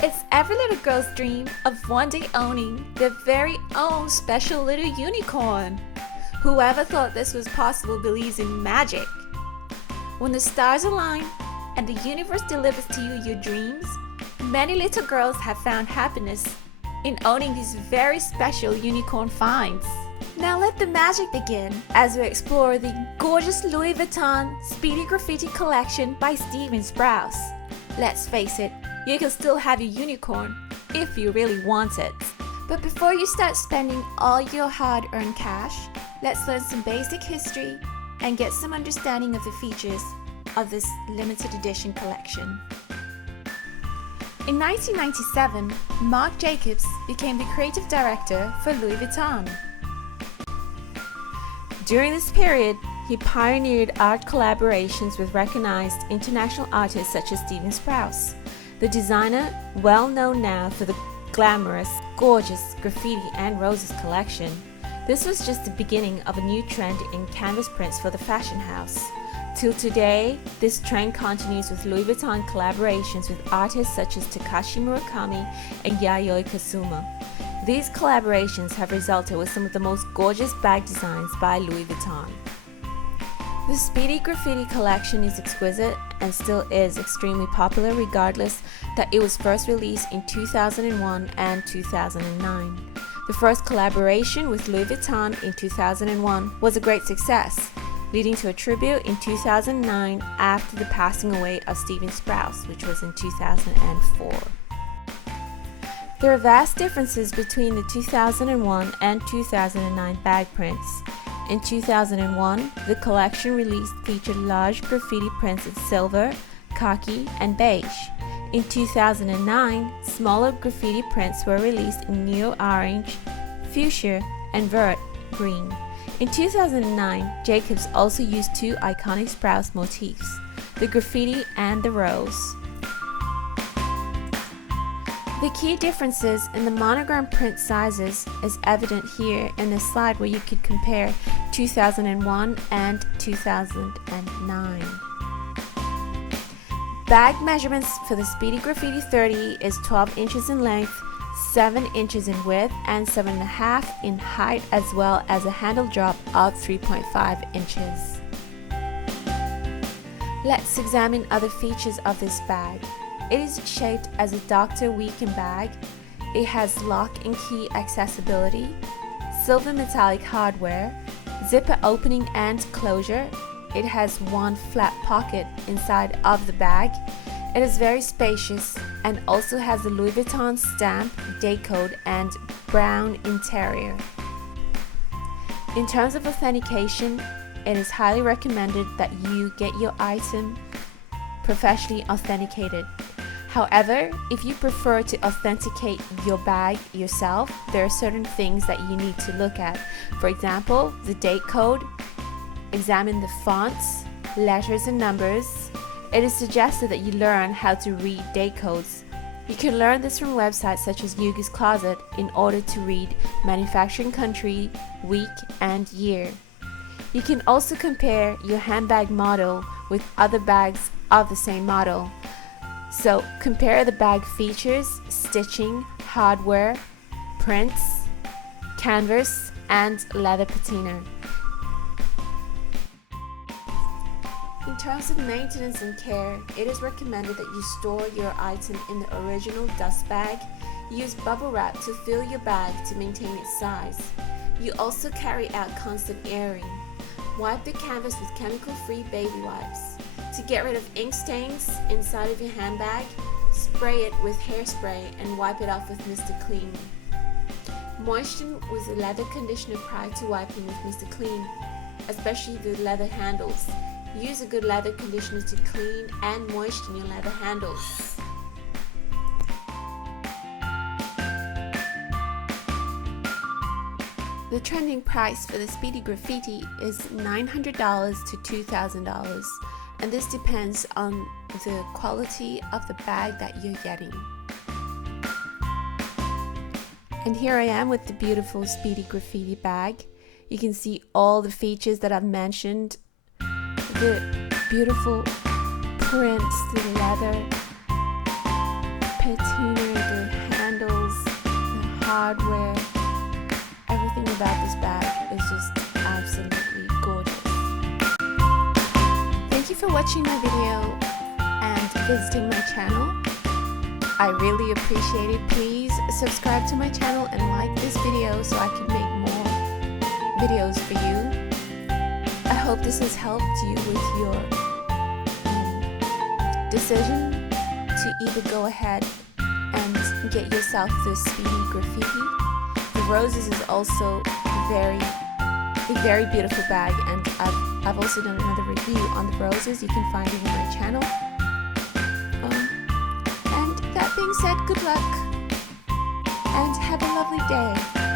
It's every little girl's dream of one day owning their very own special little unicorn. Whoever thought this was possible believes in magic. When the stars align and the universe delivers to you your dreams, many little girls have found happiness in owning these very special unicorn finds. Now let the magic begin as we explore the gorgeous Louis Vuitton Speedy Graffiti collection by Sprouse. Let's face it, you can still have your unicorn if you really want it. But before you start spending all your hard-earned cash, let's learn some basic history and get some understanding of the features of this limited edition collection. In 1997, Marc Jacobs became the creative director for Louis Vuitton. During this period, he pioneered art collaborations with recognized international artists such as Sprouse, the designer well known now for the glamorous, gorgeous graffiti and roses collection. This was just the beginning of a new trend in canvas prints for the fashion house. Till today, this trend continues with Louis Vuitton collaborations with artists such as Takashi Murakami and Yayoi Kusama. These collaborations have resulted with some of the most gorgeous bag designs by Louis Vuitton. The Speedy Graffiti collection is exquisite and still is extremely popular regardless that it was first released in 2001 and 2009. The first collaboration with Louis Vuitton in 2001 was a great success, leading to a tribute in 2009 after the passing away of Sprouse, which was in 2004. There are vast differences between the 2001 and 2009 bag prints. In 2001, the collection release featured large graffiti prints in silver, khaki, and beige. In 2009, smaller graffiti prints were released in neo-orange, fuchsia, and vert green. In 2009, Jacobs also used two iconic Sprouse motifs, the graffiti and the rose. The key differences in the monogram print sizes is evident here in this slide where you could compare 2001 and 2009. Bag measurements for the Speedy Graffiti 30 is 12 inches in length, 7 inches in width, and 7.5 in height, as well as a handle drop of 3.5 inches. Let's examine other features of this bag. It is shaped as a Dr. Weekend bag. It has lock and key accessibility, silver metallic hardware, zipper opening and closure. It has one flat pocket inside of the bag. It is very spacious and also has a Louis Vuitton stamp, date code, and brown interior. In terms of authentication, it is highly recommended that you get your item professionally authenticated. However, if you prefer to authenticate your bag yourself, there are certain things that you need to look at. For example, the date code. Examine the fonts, letters, and numbers. It is suggested that you learn how to read date codes. You can learn this from websites such as Yugi's Closet in order to read manufacturing country, week, and year. You can also compare your handbag model with other bags of the same model. So compare the bag features, stitching, hardware, prints, canvas, and leather patina. In terms of maintenance and care, it is recommended that you store your item in the original dust bag. Use bubble wrap to fill your bag to maintain its size. You also carry out constant airing. Wipe the canvas with chemical-free baby wipes. To get rid of ink stains inside of your handbag, spray it with hairspray and wipe it off with Mr. Clean. Moisten with a leather conditioner prior to wiping with Mr. Clean, especially the leather handles. Use a good leather conditioner to clean and moisten your leather handles. The trending price for the Speedy Graffiti is $900 to $2,000, and this depends on the quality of the bag that you're getting. And here I am with the beautiful Speedy Graffiti bag. You can see all the features that I've mentioned, the beautiful prints, the leather patina, the handles, the hardware, everything about this bag is just absolutely gorgeous. Thank you for watching my video and visiting my channel. I really appreciate it. Please subscribe to my channel and like this video so I can make more videos for you. I hope this has helped you with your decision to either go ahead and get yourself the Speedy Graffiti. The roses is also a very beautiful bag, and I've also done another review on the roses. You can find it on my channel. And that being said, good luck and have a lovely day.